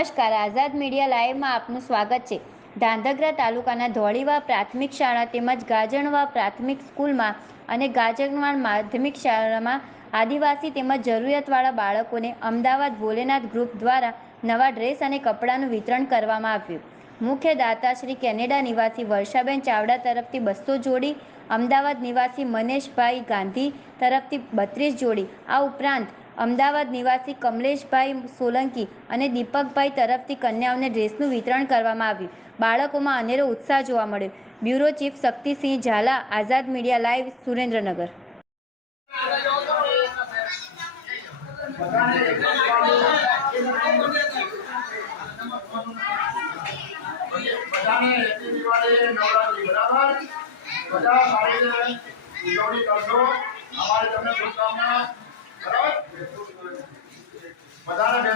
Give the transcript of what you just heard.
નમસ્કાર, આઝાદ મીડિયા લાઈવમાં આપનું સ્વાગત છે। ધાંધ્રા તાલુકાના ધોળીવા પ્રાથમિક શાળા તેમજ ગાજણવા પ્રાથમિક સ્કૂલમાં અને ગાજણવા માધ્યમિક શાળામાં આદિવાસી તેમજ જરૂરિયાતવાળા બાળકોને અમદાવાદ ભોલેનાથ ગ્રુપ દ્વારા નવા ડ્રેસ અને કપડાનું વિતરણ કરવામાં આવ્યું। મુખ્ય દાતાશ્રી કેનેડા નિવાસી વર્ષાબેન ચાવડા તરફથી 200 જોડી, અમદાવાદ નિવાસી મનેશભાઈ ગાંધી તરફથી 32 જોડી, આ ઉપરાંત અમદાવાદ નિવાસી કમલેશભાઈ સોલંકી અને દીપકભાઈ તરફથી કન્યાઓને ડ્રેસનું વિતરણ કરવામાં આવ્યું। બાળકોમાં અનેરો ઉત્સાહ જોવા મળ્યો। બ્યુરો ચીફ શક્તિસિંહ ઝાલા, આઝાદ મીડિયા લાઈવ, સુરેન્દ્રનગર। બધાને